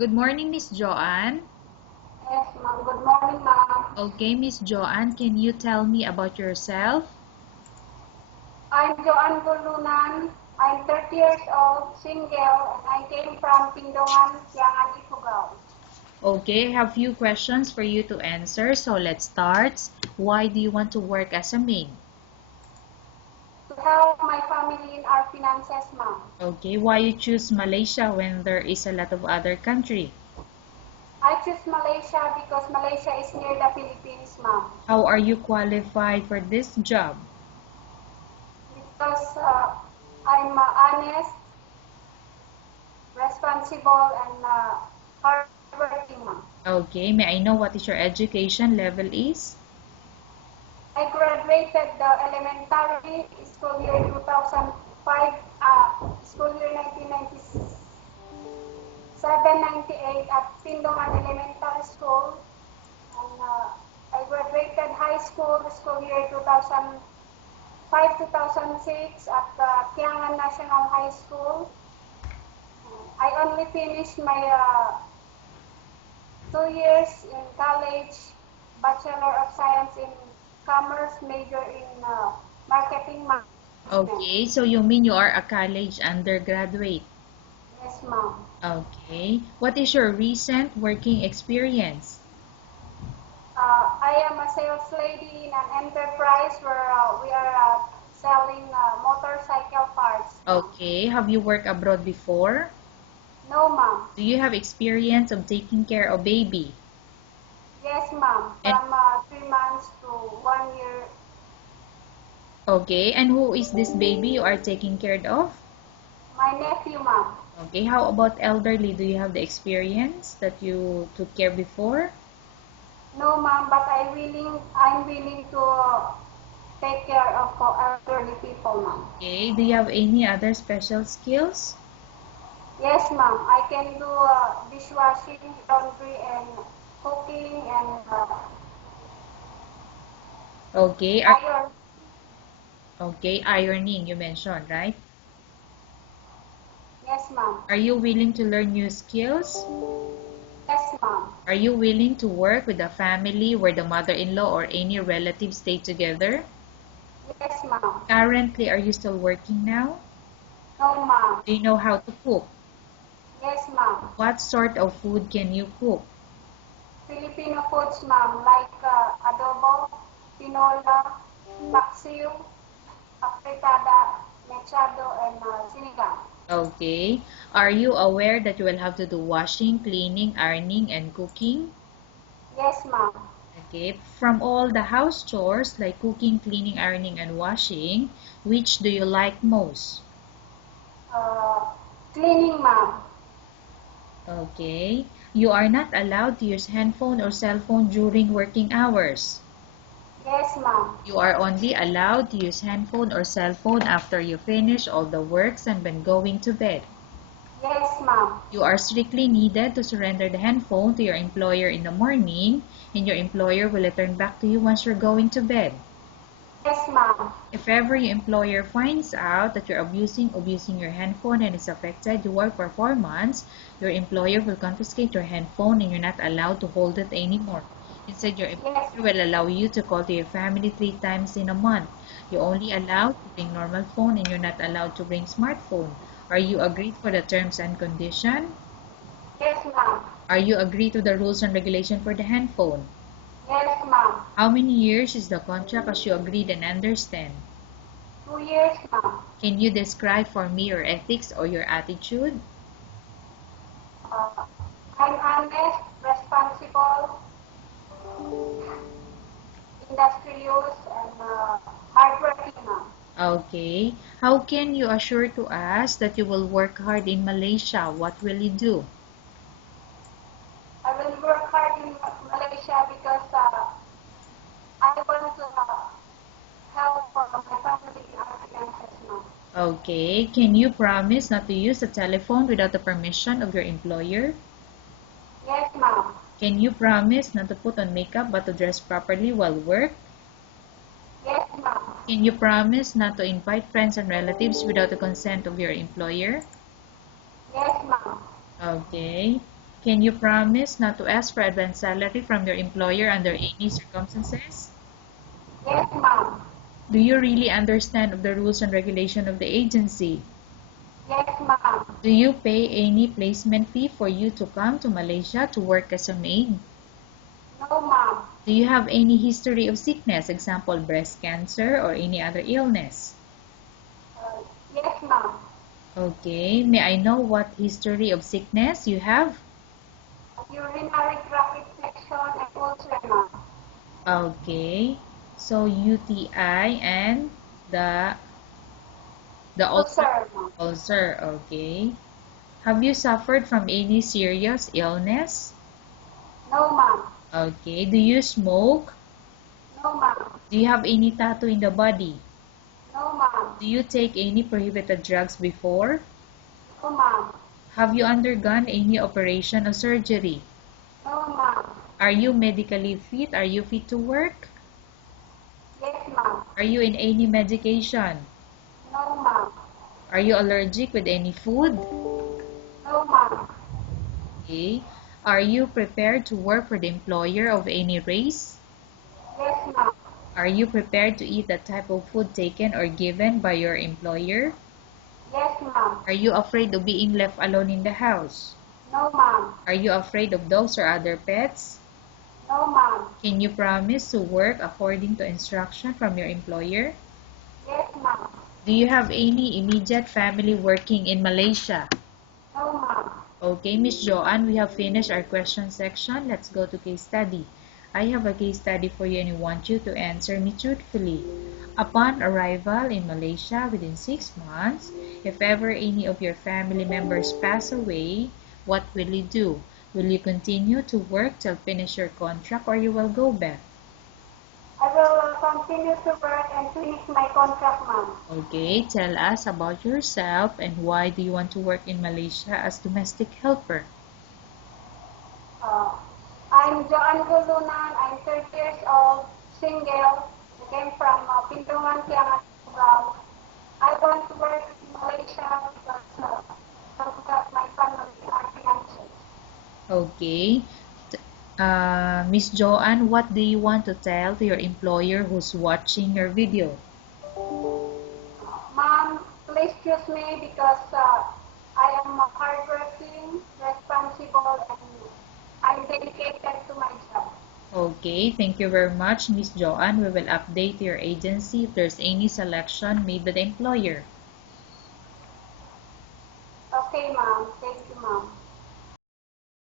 Good morning, Miss Joanne. Yes, ma'am. Good morning, ma'am. Okay, Miss Joanne, can you tell me about yourself? I'm Joanne Gulunan. I'm 30 years old, single, and I came from Pindongan, Siangan, Ifugao. Okay, I have few questions for you to answer, so let's start. Why do you want to work as a maid? To help my family in our finances, ma'am. Okay, why you choose Malaysia when there is a lot of other country? I choose Malaysia because Malaysia is near the Philippines, ma'am. How are you qualified for this job? Because I'm honest, responsible, and hardworking, ma'am. Okay, may I know what is your education level is? I graduated the elementary school year 2005, school year 1997-98 at Pindongan Elementary School. And I graduated high school, school year 2005-2006 at Kiangan National High School. I only finished my 2 years in college, Bachelor of Science in Commerce, major in Marketing Management. Okay, so you mean you are a college undergraduate? Yes, ma'am. Okay, what is your recent working experience? I am a sales lady in an enterprise where we are selling motorcycle parts. Okay, have you worked abroad before? No, ma'am. Do you have experience of taking care of baby? Yes, ma'am. And From 3 months to 1 year. okay, and who is this baby you are taking care of? My nephew, ma'am. Okay, how about elderly? Do you have the experience that you took care before? No, ma'am, but I'm willing to take care of elderly people, ma'am. Okay, do you have any other special skills? Yes, ma'am. I can do dishwashing, laundry, and cooking and Okay, iron. okay, ironing you mentioned, right? Yes, ma'am. Are you willing to learn new skills? Yes, ma'am. Are you willing to work with a family where the mother-in-law or any relatives stay together? Yes, ma'am. Currently, are you still working now? No, ma'am. Do you know how to cook? Yes, ma'am. What sort of food can you cook? Filipino foods, ma'am, like adobo, tinola, paksiw, afritada, mechado, and sinigang. Okay. Are you aware that you will have to do washing, cleaning, ironing, and cooking? Yes, ma'am. Okay. From all the house chores like cooking, cleaning, ironing, and washing, which do you like most? Uh, Cleaning, ma'am. Okay. You are not allowed to use handphone or cell phone during working hours. Yes, ma'am. You are only allowed to use handphone or cell phone after you finish all the works and when going to bed. Yes, ma'am. You are strictly needed to surrender the handphone to your employer in the morning, and your employer will return back to you once you're going to bed. Yes, ma'am. If ever your employer finds out that you're abusing your handphone and it's affected your work performance, your employer will confiscate your handphone and you're not allowed to hold it anymore. Instead, your Yes, employer will allow you to call to your family 3 times in a month. You're only allowed to bring normal phone and you're not allowed to bring smartphone. Are you agreed for the terms and condition? yes, ma'am. Are you agreed to the rules and regulation for the handphone? Yes, ma'am. How many years is the contract as you agreed and understand? 2 years, ma'am. Can you describe for me your ethics or your attitude? Uh, I'm honest, responsible, industrious, and hardworking, ma'am. Okay. How can you assure to us that you will work hard in Malaysia? What will you do? I will work hard in Malaysia because I want to help my family in our finances, ma'am. Okay. Can you promise not to use the telephone without the permission of your employer? Yes, ma'am. Can you promise not to put on makeup but to dress properly while work? Yes, ma'am. Can you promise not to invite friends and relatives without the consent of your employer? Yes, ma'am. Okay. Can you promise not to ask for advance salary from your employer under any circumstances? Yes, ma'am. Do you really understand of the rules and regulation of the agency? Yes, ma'am. Do you pay any placement fee for you to come to Malaysia to work as a maid? No, ma'am. Do you have any history of sickness, example breast cancer or any other illness? Yes, ma'am. Okay, may I know what history of sickness you have? Urinary tract infection and ulcer, ma'am. Okay, so UTI and the Ulcer, ma'am. ulcer, okay. Have you suffered from any serious illness? No, ma'am. Okay, do you smoke? No, ma'am. Do you have any tattoo in the body? No, ma'am. Do you take any prohibited drugs before? No, ma'am. Have you undergone any operation or surgery? No, ma'am. Are you medically fit? Are you fit to work? Yes, ma'am. Are you in any medication? No, ma'am. Are you allergic with any food? No, ma'am. Okay. Are you prepared to work for the employer of any race? Yes, ma'am. Are you prepared to eat the type of food taken or given by your employer? Yes, ma'am. Are you afraid of being left alone in the house? No, ma'am. Are you afraid of dogs or other pets? No, ma'am. Can you promise to work according to instruction from your employer? Yes, ma'am. Do you have any immediate family working in Malaysia? No, ma'am. Okay, Miss Joanne, we have finished our question section. Let's go to case study. I have a case study for you and I want you to answer me truthfully. Upon arrival in Malaysia within 6 months, if ever any of your family members pass away, what will you do? Will you continue to work till finish your contract or you will go back? I will continue to work and finish my contract, ma'am. Okay, tell us about yourself and why do you want to work in Malaysia as domestic helper? I'm Joanne Gulunan. I'm 30 years old, single. I came from Pindungan, Kiangan, Cubao. I want to work in Malaysia because so that my family are financial. Okay. Miss Joanne, what do you want to tell to your employer who's watching your video? Ma'am, please choose me because I am hardworking, responsible, and I'm dedicated to my job. Okay, thank you very much, Miss Joanne. We will update your agency if there's any selection made by the employer.